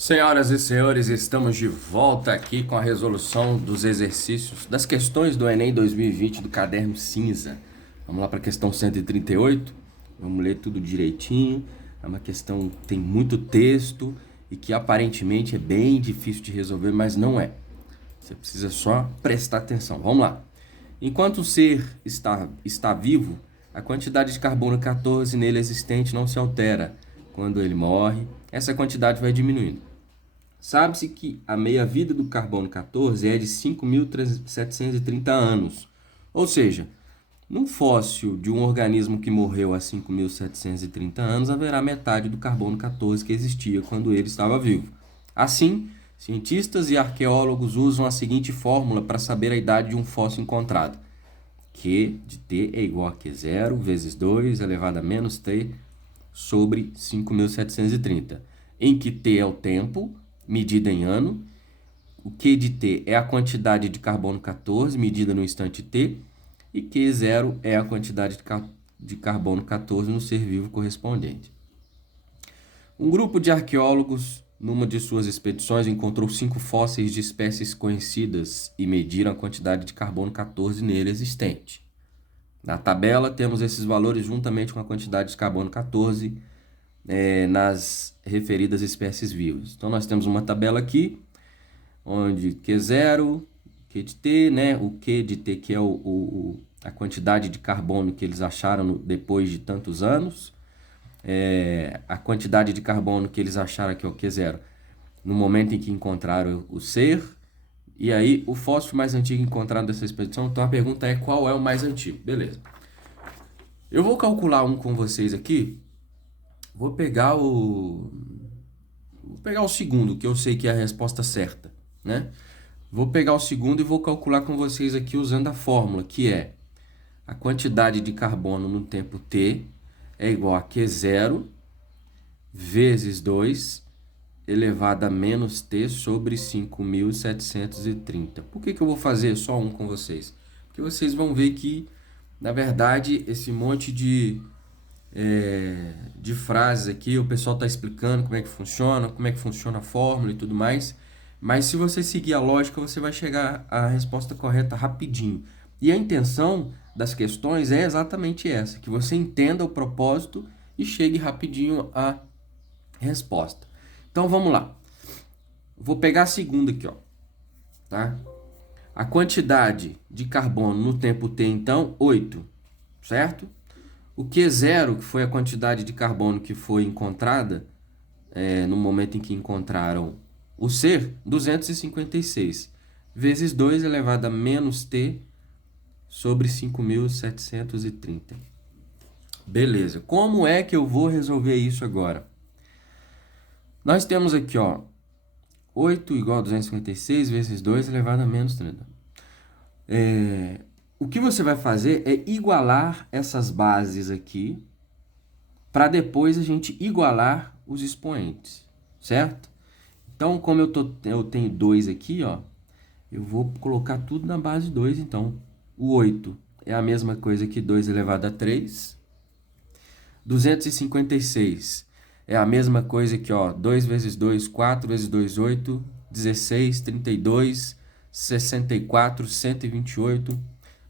Senhoras e senhores, estamos de volta aqui com a resolução dos exercícios das questões do Enem 2020 do caderno cinza. Vamos lá para a questão 138. Vamos ler tudo direitinho. É uma questão que tem muito texto e que aparentemente é bem difícil de resolver, mas não é. Você precisa só prestar atenção. Vamos lá. Enquanto o ser está vivo, a quantidade de carbono 14 nele existente não se altera. Quando ele morre, essa quantidade vai diminuindo. Sabe-se que a meia-vida do carbono 14 é de 5.730 anos. Ou seja, num fóssil de um organismo que morreu há 5.730 anos, haverá metade do carbono 14 que existia quando ele estava vivo. Assim, cientistas e arqueólogos usam a seguinte fórmula para saber a idade de um fóssil encontrado. Q de T é igual a Q0 vezes 2 elevado a menos T sobre 5.730, em que T é o tempo, medida em ano, o Q de T é a quantidade de carbono 14, medida no instante T, e Q0 é a quantidade de carbono 14 no ser vivo correspondente. Um grupo de arqueólogos, numa de suas expedições, encontrou 5 fósseis de espécies conhecidas e mediram a quantidade de carbono 14 nele existente. Na tabela, temos esses valores juntamente com a quantidade de carbono 14 nas referidas espécies vivas. Então, nós temos uma tabela aqui, onde Q0, Q de T, né? O Q de T, que é a quantidade de carbono que eles acharam depois de tantos anos, a quantidade de carbono que eles acharam aqui, o Q0, no momento em que encontraram o ser, e aí o fóssil mais antigo encontrado dessa expedição. Então, a pergunta é qual é o mais antigo? Beleza. Eu vou calcular um com vocês aqui. Vou pegar o segundo, que eu sei que é a resposta certa, né? Vou pegar o segundo e vou calcular com vocês aqui usando a fórmula, que é a quantidade de carbono no tempo T é igual a Q0 vezes 2 elevado a menos T sobre 5.730. Por que eu vou fazer só um com vocês? Porque vocês vão ver que, na verdade, esse monte de frases aqui, o pessoal está explicando como é que funciona a fórmula e tudo mais, mas se você seguir a lógica, você vai chegar à resposta correta rapidinho. E a intenção das questões é exatamente essa, que você entenda o propósito e chegue rapidinho à resposta. Então vamos lá. Vou pegar a segunda aqui, ó, tá? A quantidade de carbono no tempo T, então, 8, certo? O Q0, que foi a quantidade de carbono que foi encontrada no momento em que encontraram o ser, 256, vezes 2 elevado a menos T sobre 5.730. Beleza. Como é que eu vou resolver isso agora? Nós temos aqui, ó, 8 igual a 256 vezes 2 elevado a menos 30. O que você vai fazer é igualar essas bases aqui para depois a gente igualar os expoentes, certo? Então, como eu tenho 2 aqui, ó, eu vou colocar tudo na base 2, então. O 8 é a mesma coisa que 2 elevado a 3. 256 é a mesma coisa que, ó, 2 vezes 2, 4 vezes 2, 8, 16, 32, 64, 128,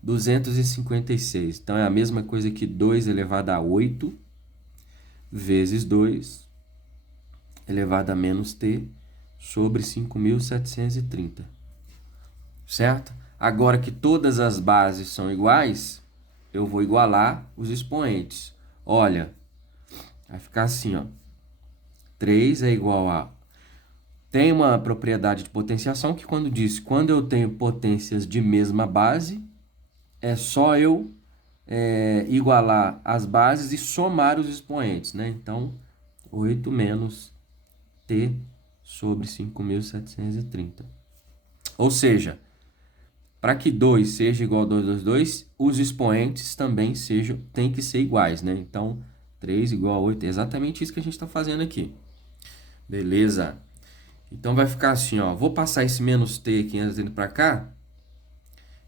256. Então, é a mesma coisa que 2 elevado a 8 vezes 2 elevado a menos T sobre 5.730. Certo? Agora que todas as bases são iguais, eu vou igualar os expoentes. Olha, vai ficar assim, ó. 3 é igual a... Tem uma propriedade de potenciação que quando eu tenho potências de mesma base, é só eu igualar as bases e somar os expoentes, né? Então, 8 menos T sobre 5.730. Ou seja, para que 2 seja igual a 2 vezes 2, os expoentes também têm que ser iguais, né? Então, 3 igual a 8, é exatamente isso que a gente está fazendo aqui. Beleza? Então, vai ficar assim, ó. Vou passar esse menos T aqui indo para cá.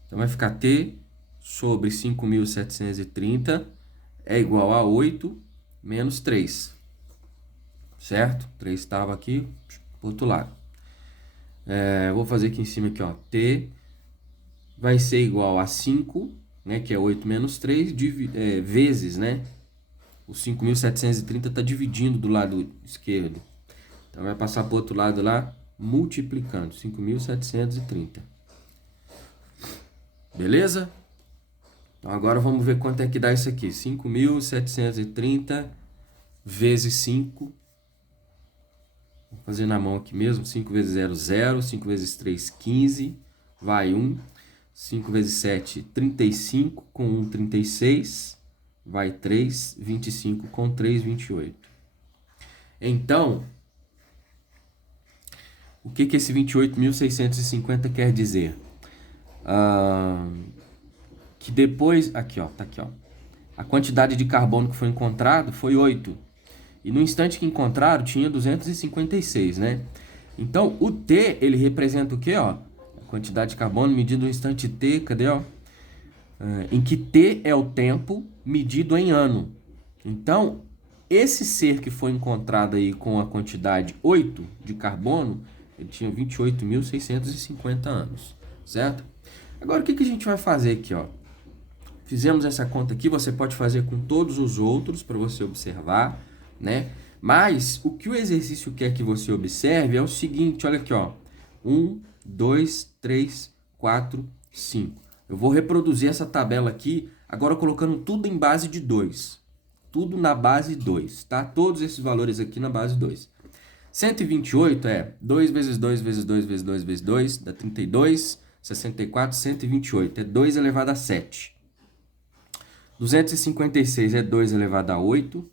Então, vai ficar T sobre 5.730 é igual a 8 menos 3. Certo? 3 estava aqui. pro outro lado. Vou fazer aqui em cima aqui, ó. T vai ser igual a 5, né, que é 8 menos 3, vezes, né? O 5.730 está dividindo do lado esquerdo. Então vai passar para o outro lado lá, multiplicando. 5.730. Beleza? Então agora vamos ver quanto é que dá isso aqui. 5.730 vezes 5. Vou fazer na mão aqui mesmo. 5 vezes 0, 0. 5 vezes 3, 15. Vai 1. 5 vezes 7, 35. Com 1, 36. Vai 3. 25 com 3, 28. Então, o que esse 28.650 quer dizer? Que depois... Aqui, ó. Tá aqui, ó. A quantidade de carbono que foi encontrado foi 8. E no instante que encontraram, tinha 256, né? Então, o T, ele representa o quê, ó? A quantidade de carbono medida no instante T, cadê, ó? Em que T é o tempo medido em ano. Então, esse ser que foi encontrado aí com a quantidade 8 de carbono, ele tinha 28.650 anos, certo? Agora, o que a gente vai fazer aqui, ó? Fizemos essa conta aqui, você pode fazer com todos os outros para você observar, né? Mas o que o exercício quer que você observe é o seguinte, olha aqui, ó. 1, 2, 3, 4, 5. Eu vou reproduzir essa tabela aqui, agora colocando tudo em base de 2. Tudo na base 2, tá? Todos esses valores aqui na base 2. 128 é 2 vezes 2 vezes 2 vezes 2 vezes 2, dá 32, 64, 128. É 2 elevado a 7. 256 é 2 elevado a 8.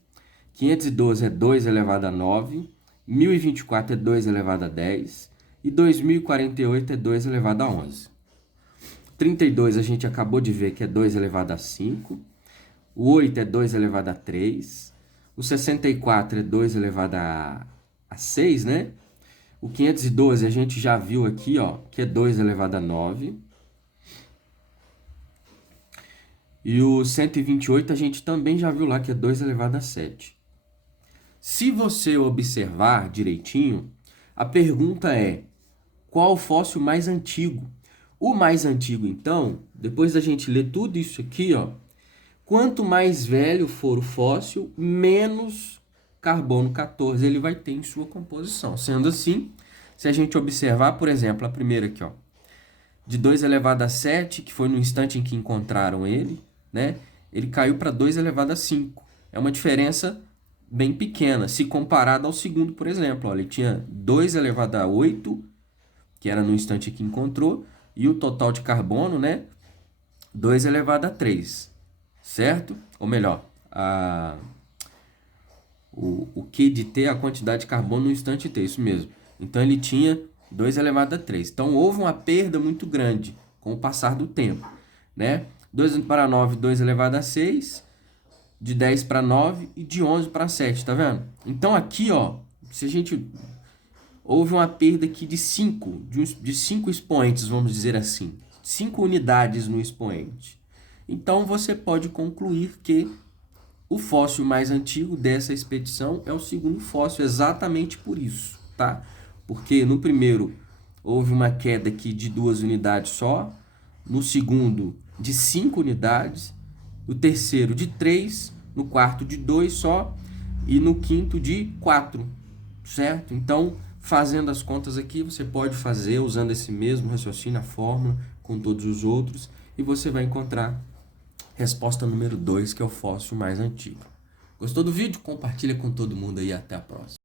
512 é 2 elevado a 9. 1024 é 2 elevado a 10. E 2048 é 2 elevado a 11. 32 a gente acabou de ver que é 2 elevado a 5. O 8 é 2 elevado a 3. O 64 é 2 elevado a 6, né? O 512 a gente já viu aqui, ó, que é 2 elevado a 9. E o 128 a gente também já viu lá que é 2 elevado a 7. Se você observar direitinho, a pergunta é: qual o fóssil mais antigo? O mais antigo, então, depois da gente ler tudo isso aqui, ó, quanto mais velho for o fóssil, menos carbono 14 ele vai ter em sua composição. Sendo assim, se a gente observar, por exemplo, a primeira aqui, ó, de 2 elevado a 7, que foi no instante em que encontraram ele, né? Ele caiu para 2 elevado a 5. É uma diferença bem pequena, se comparado ao segundo, por exemplo. Ó, ele tinha 2 elevado a 8, que era no instante que encontrou, e o total de carbono, né? 2 elevado a 3, certo? Ou melhor, o Q de T é a quantidade de carbono no instante T, isso mesmo. Então ele tinha 2 elevado a 3. Então houve uma perda muito grande com o passar do tempo, né? 2 para 9, 2 elevado a 6, de 10 para 9 e de 11 para 7, tá vendo? Então aqui, ó, se a gente... Houve uma perda aqui de 5 expoentes, vamos dizer assim. 5 unidades no expoente. Então você pode concluir que o fóssil mais antigo dessa expedição é o segundo fóssil, exatamente por isso, tá? Porque no primeiro houve uma queda aqui de 2 unidades só, no segundo de 5 unidades, no terceiro de 3, no quarto de 2 só e no quinto de 4, certo? Então, fazendo as contas aqui, você pode fazer usando esse mesmo raciocínio, a fórmula, com todos os outros, e você vai encontrar resposta número 2, que é o fóssil mais antigo. Gostou do vídeo? Compartilha com todo mundo aí, até a próxima.